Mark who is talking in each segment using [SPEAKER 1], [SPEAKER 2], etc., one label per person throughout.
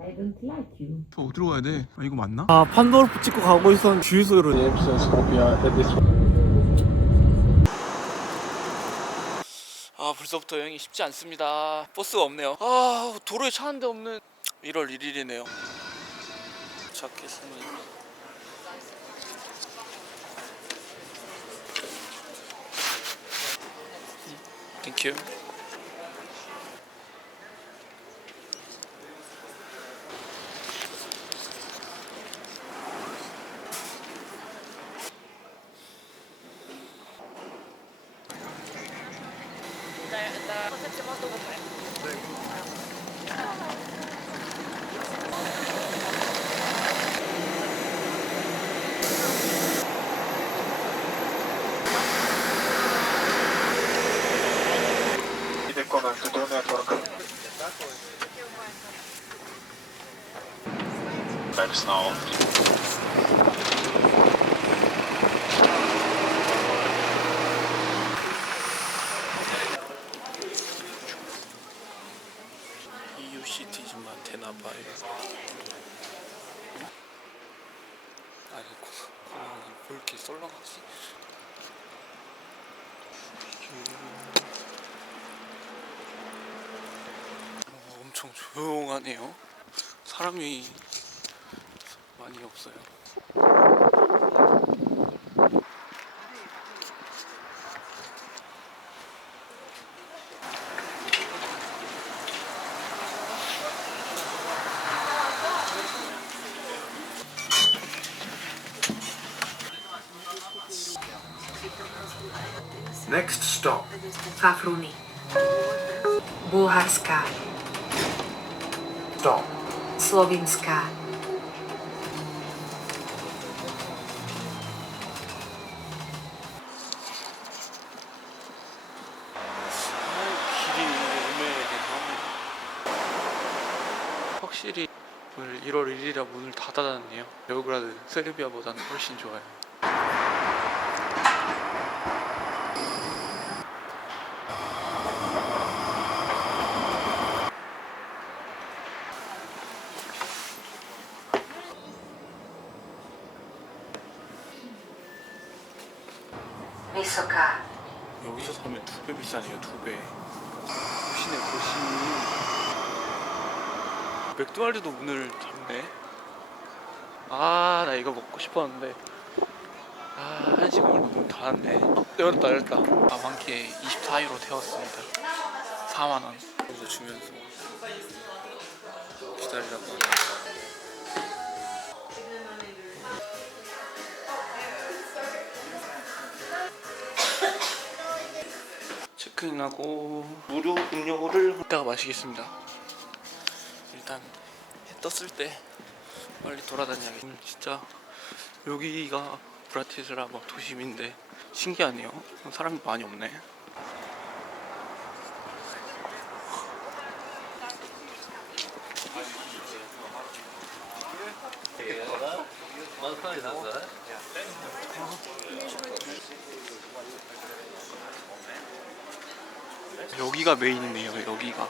[SPEAKER 1] I don't like you.
[SPEAKER 2] 저 어디로 가야 돼? 아 이거 맞나?
[SPEAKER 3] 아 판도르프 찍고 가고 있었는데 주유소로
[SPEAKER 2] 아 벌써부터 여행이 쉽지 않습니다. 버스가 없네요. 아 도로에 차 한 대 없는 1월 1일이네요. 도착했습니다. 땡큐. Studio Network. Back now. 엄청 조용하네요. 사람이 많이 없어요.
[SPEAKER 4] Next stop, Fafruni. Bulharska. Slovinska.
[SPEAKER 2] 확실히 오늘 1월 1일이라 문을 다 닫았네요. 베오그라드 세르비아보다는 훨씬 좋아요.
[SPEAKER 4] Vysoká.
[SPEAKER 2] 여기서 사면 두 배 비싸네요, 두 배. 보시네, 보시. 맥도날드도 문을 닫네. 아, 나 이거 먹고 싶었는데. 아, 한식 오늘 문 닫았네. 어, 열었다, 열었다. 아, 만키에 24유로 태웠습니다. 4만원. 이거 주면서 기다리라고. 체크인하고 무료 음료를 이따가 마시겠습니다. 일단 해 떴을 때 빨리 돌아다녀야겠. 오늘 진짜 여기가 브라티스라 막 도심인데 신기하네요. 사람이 많이 없네. 여기가 메인이네요. 여기가.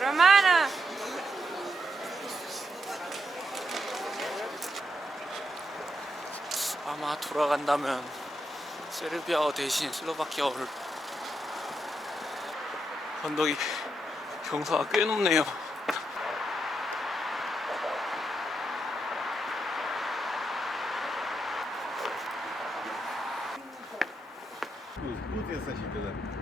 [SPEAKER 5] Romana!
[SPEAKER 2] 아마 돌아간다면 세르비아어 대신 슬로바키아어를 언덕이 경사가 꽤 높네요. 그, 어디에 사실 그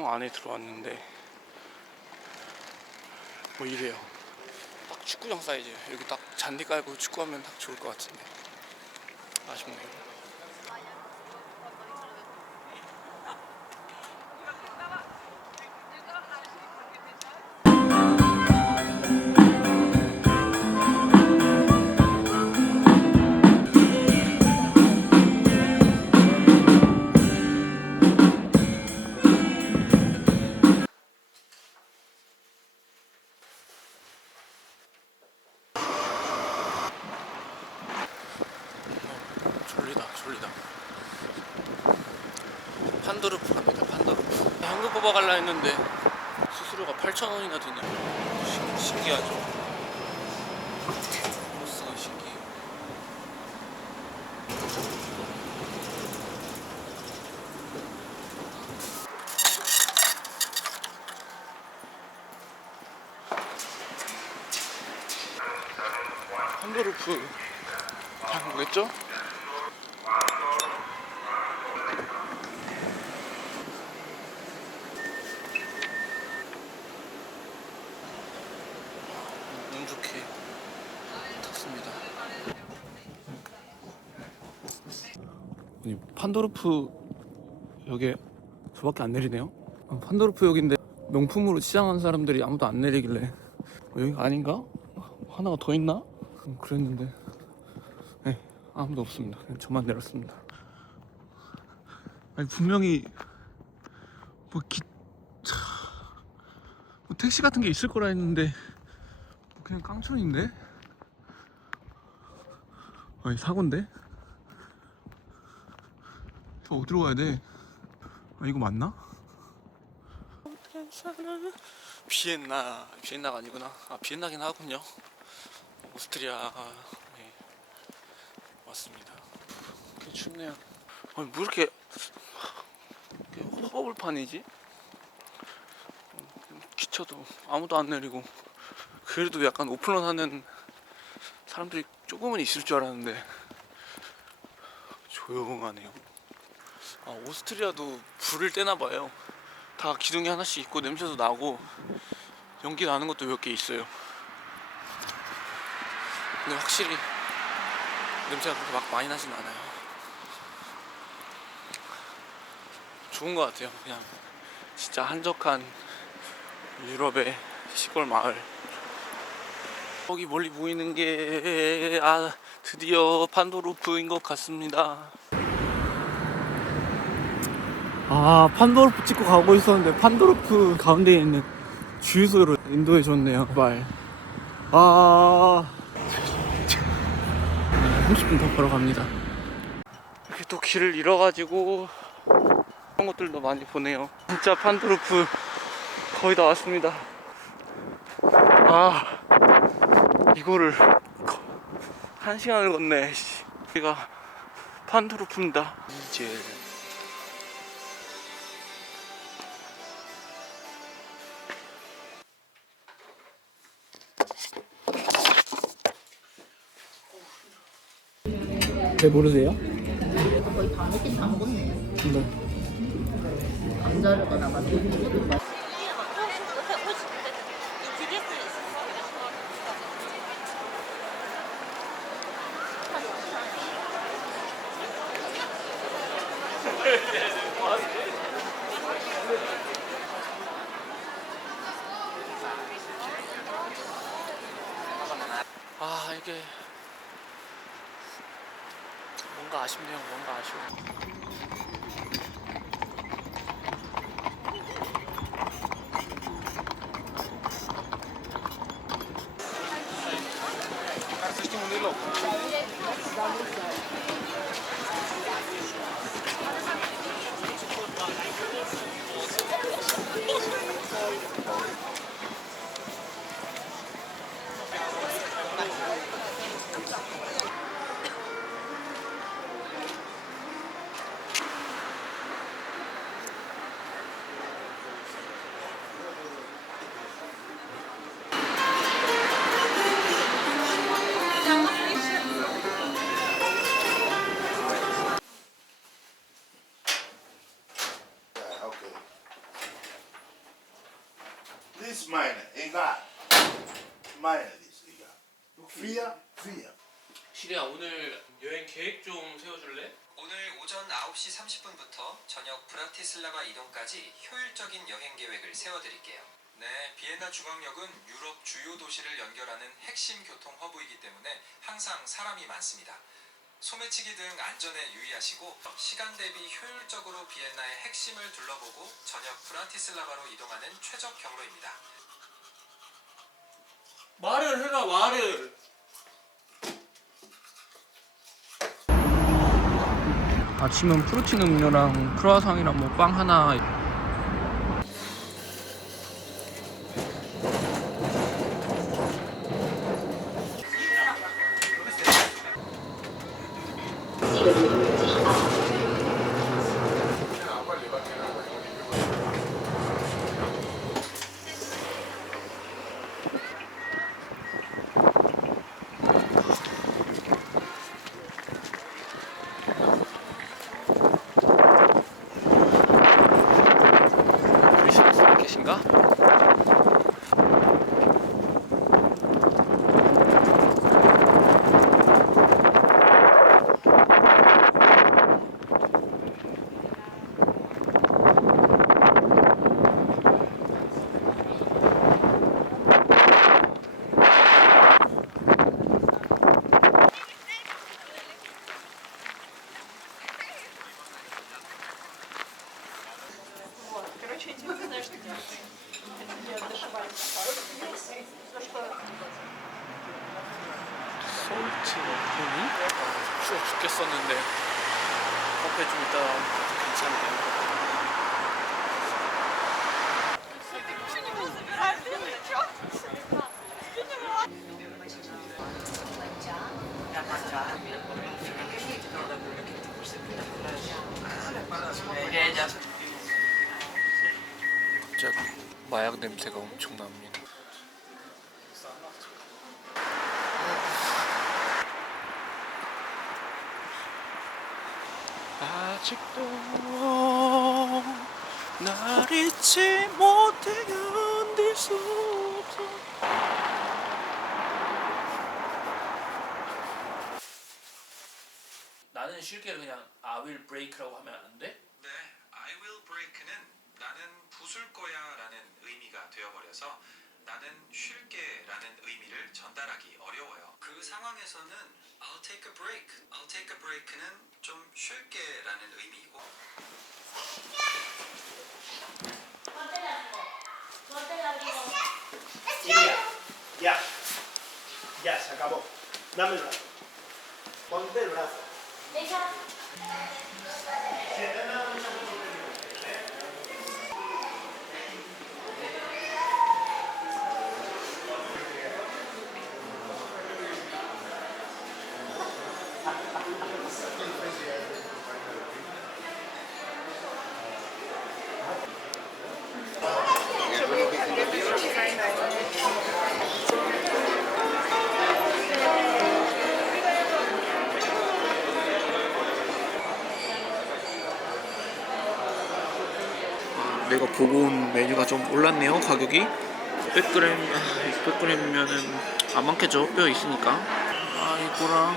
[SPEAKER 2] 성 안에 들어왔는데 뭐 이래요. 딱 축구장 사이즈. 여기 딱 잔디 깔고 축구하면 딱 좋을 것 같은데 아쉽네요. 판도르프 갑니다 판도르프. 한국 뽑아갈라 했는데 수수료가 8,000원이나 드네요. 신, 신기하죠 버스가 신기해요 판도르프 한국겠죠? 운 좋게 탔습니다.
[SPEAKER 3] 판도르프 역에 저밖에 안 내리네요. 아, 판도르프 역인데 명품으로 치장한 사람들이 아무도 안 내리길래 어, 여기가 아닌가? 하나가 더 있나? 음, 그랬는데 네, 아무도 없습니다. 그냥 저만 내렸습니다. 아니 분명히 뭐 기... 차... 뭐 택시 같은 게 있을 거라 했는데 뭐 그냥 깡촌인데? 아니 사고인데? 저 어디로 가야 돼? 아 이거 맞나?
[SPEAKER 2] 비엔나 비엔나가 아니구나. 아 비엔나긴 하군요. 오스트리아 네. 왔습니다. 꽤 춥네요. 아니 뭐 이렇게 이렇게 허벌판이지? 기차도 아무도 안 내리고 그래도 약간 오픈런 하는 사람들이 조금은 있을 줄 알았는데 조용하네요. 아, 오스트리아도 불을 떼나 봐요. 다 기둥이 하나씩 있고 냄새도 나고 연기 나는 것도 몇 개 있어요. 근데 확실히 냄새가 그렇게 막 많이 나진 않아요. 좋은 것 같아요. 그냥 진짜 한적한 유럽의 시골 마을. 거기 멀리 보이는 게 아 드디어 판도르프인 것 같습니다.
[SPEAKER 3] 아 판도르프 찍고 가고 있었는데 판도르프 가운데에 있는 주유소를 인도해 줬네요 말. 아 30분 더 걸어갑니다
[SPEAKER 2] 이렇게 또 길을 잃어가지고 그런 것들도 많이 보네요. 진짜 판도르프 거의 다 왔습니다. 아 이거를 거- 한 시간을 걷네. 씨. 여기가 판도르프입니다. 이제
[SPEAKER 3] 왜 모르세요?
[SPEAKER 1] 거의 다 먹긴 다 먹었네.
[SPEAKER 3] 네.
[SPEAKER 1] 감자류가 나가지고.
[SPEAKER 2] this minor 애가 minor this 애가
[SPEAKER 6] fear fear
[SPEAKER 7] 시리야 오늘 여행 계획 좀 세워줄래?
[SPEAKER 8] 오늘 오전 9시 30분부터 저녁 브라티슬라바 이동까지 효율적인 여행 계획을 세워드릴게요. 네, 비엔나 중앙역은 유럽 주요 도시를 연결하는 핵심 교통 허브이기 때문에 항상 사람이 많습니다. 소매치기 등 안전에 유의하시고 시간 대비 효율적으로 비엔나의 핵심을 둘러보고 저녁 브라티슬라바로 이동하는 최적 경로입니다.
[SPEAKER 7] 말을 해라 말을
[SPEAKER 2] 아침은 프로틴 음료랑 크루아상이랑 뭐 빵 하나 크리스마스 마켓인가? 솔트 원이 추워 죽겠었는데 커피 좀 이따 괜찮네요. 갑자기 마약 냄새가 엄청 납니다. 아직도 날 잊지 못해 견딜 수 없어 나는 쉽게 그냥 I will break라고 하면 안 돼?
[SPEAKER 8] 네, I will break는 나는 부술 거야라는 의미가 되어버려서 나는 쉴게라는 의미를 전달하기 어려워요. 그 상황에서는 I'll take a break, I'll take a break는 좀 의미이고
[SPEAKER 6] Iria, ya. Ya, se acabó. Dame el brazo. Ponte el brazo.
[SPEAKER 2] 내가 보고 온 메뉴가 좀 올랐네요 가격이. 600g 아, 600g이면은 안 많겠죠? 뼈 있으니까. 아 이거랑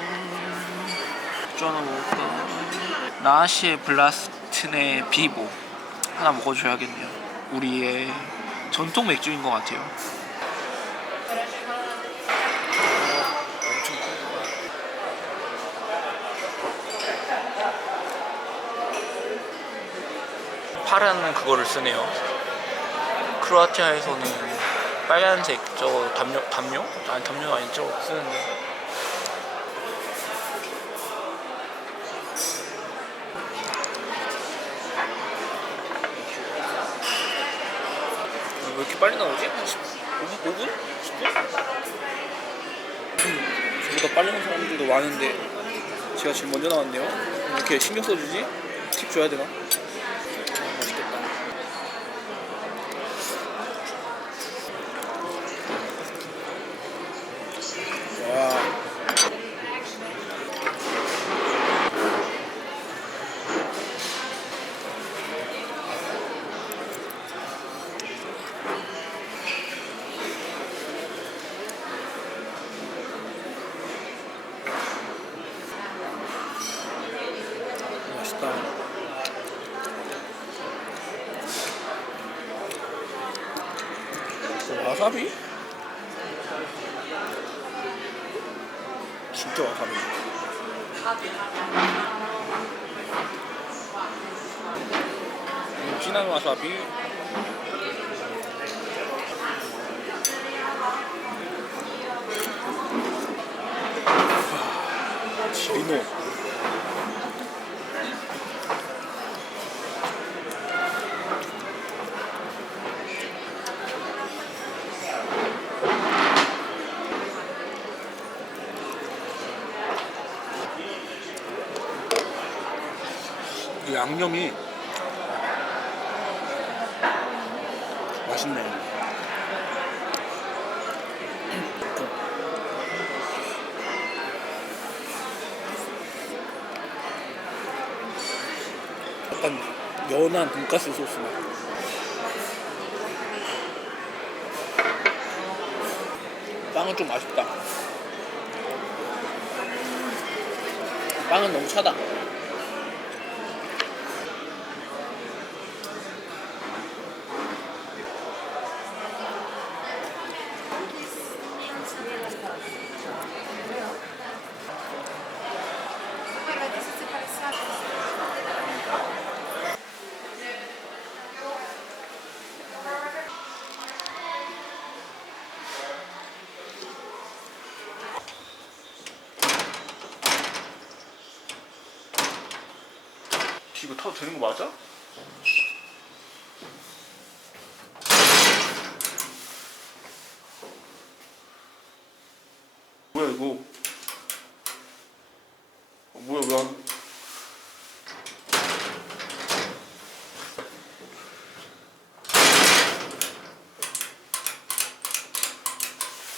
[SPEAKER 2] 맥주 하나 먹을까? 나시의 블라스틴의 비보 하나 먹어줘야겠네요. 우리의 전통 맥주인 것 같아요 엄청 파란 그거를 쓰네요. 크로아티아에서는 빨간색 저 담요 담요 아니 담요 아니죠 쓰는데. 왜 이렇게 빨리 나오지? 한 10, 5분? 5분? 10분? 저보다 빨리 온 사람들도 많은데 제가 지금 먼저 나왔네요. 왜 이렇게 신경 써주지? 팁 줘야 되나? 와사비? 진짜 와사비. 음, 진한 와사비. 지리 이 양념이 맛있네. 약간 연한 돈가스 소스 맛. 빵은 좀 아쉽다. 빵은 너무 차다. 타도 되는 거 맞아? 뭐야 이거? 어, 뭐야 왜 안?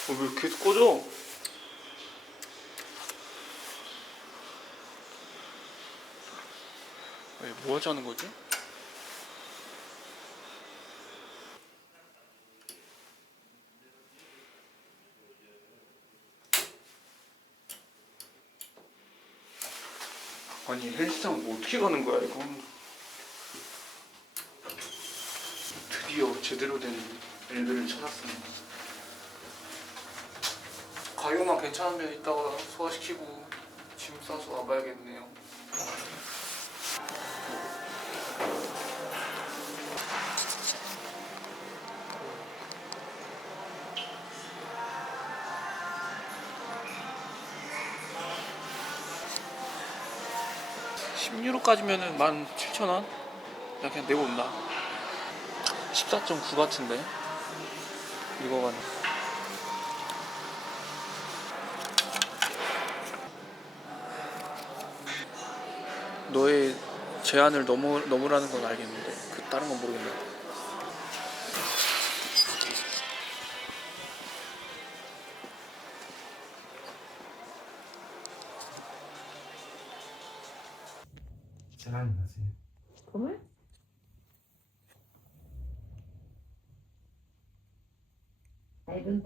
[SPEAKER 2] 어, 왜 계속 꺼져? 왜, 뭐 하자는 거지? 아니 헬스장 뭐 어떻게 가는 거야 이거? 드디어 제대로 된 엘베를 찾았습니다. 가격만 괜찮으면 이따가 소화시키고 짐 싸서 와봐야겠네요 16유로까지면은 17,000원? 그냥, 그냥 내고 온다. 14.9 같은데? 이거가 너의 제한을 넘어, 넘으라는 건 알겠는데 그 다른 건 모르겠네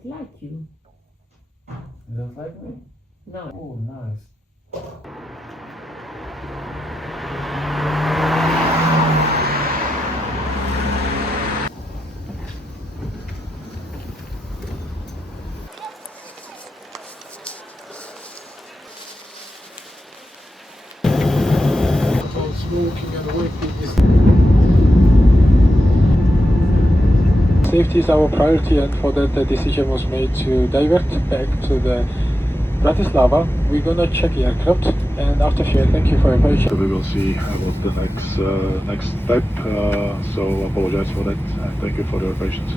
[SPEAKER 9] Like you.
[SPEAKER 10] You don't like me?
[SPEAKER 9] No.
[SPEAKER 10] Oh, nice. Smoking and vaping is Safety is our priority, and for that, the decision was made to divert back to the Bratislava. We're gonna check the aircraft, and after here, thank you for your patience.
[SPEAKER 11] We will see what the next uh, next step. Uh, so apologize for that, and thank you for your patience.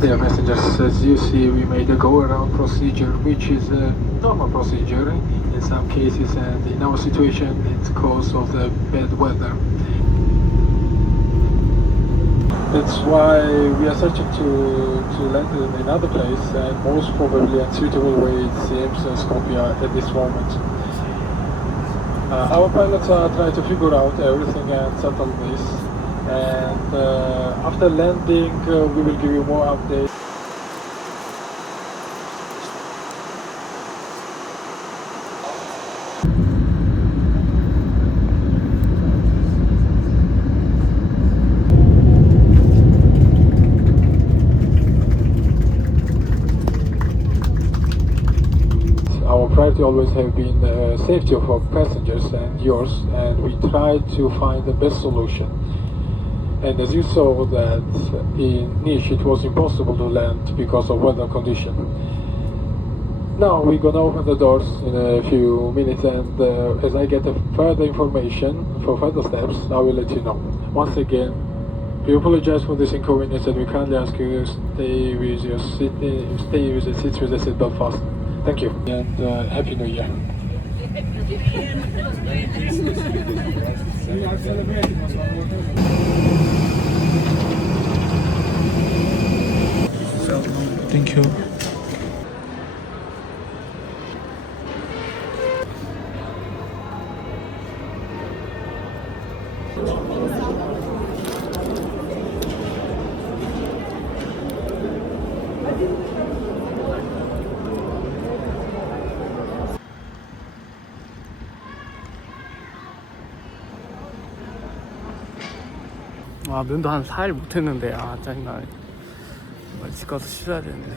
[SPEAKER 10] Dear passengers, as you see, we made a go-around procedure, which is a normal procedure in some cases, and in our situation, it's cause of the bad weather. That's why we are searching to, to land in another place and most probably and suitable way it seems uh, Skopje at this moment. Uh, our pilots are trying to figure out everything and settle this and uh, after landing uh, we will give you more updates. Our priority always have been uh, safety of our passengers and yours, and we try to find the best solution. And as you saw that in Niš it was impossible to land because of weather condition. Now we're gonna open the doors in a few minutes, and uh, as I get a further information for further steps, I will let you know. Once again, we apologize for this inconvenience, and we kindly ask you to stay with your seat, uh, stay with the seats with the seatbelt fastened. Thank you, and uh, happy New Year.
[SPEAKER 3] Thank you. 아 면도 한 4일 못했는데 아 짜증나네 집 가서 쉬어야 되는데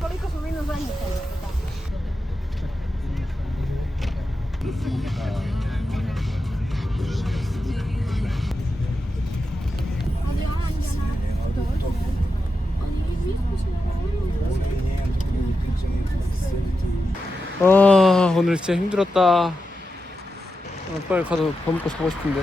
[SPEAKER 3] Koliko smo mi na zadnji Niente, quindi il pizzo non è 아 오늘 진짜 힘들었다. 아, 빨리 가서 밥 먹고 자고 싶은데